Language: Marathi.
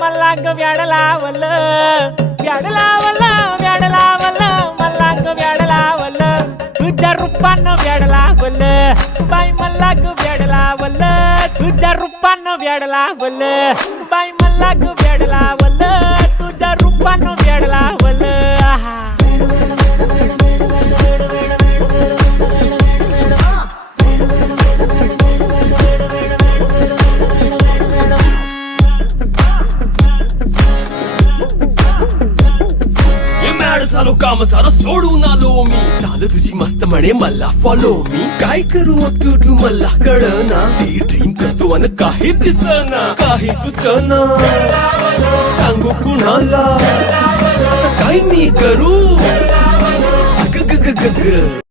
मला ग व्याड लावलं व्याड लावलं व्याड लावलं मला ग व्याड लावलं तुझ्या रूपानं व्याड लावलं बाई मला ग व्याड लावलं तुझ्या रूपानं व्याड लावलं बाई मला ग व्याड लावलं तुझ्या रूपानं व्याड लावलं आहा झालो काम सारा सोडून आलो मी चाल तुझी मस्त म्हणे मला फॉलो मी काय करू तू मला कळना ते ड्रीम करतो आणि काही दिसना काही सुचना सांगू कुणाला आता काय मी करू अग ग ग ग ग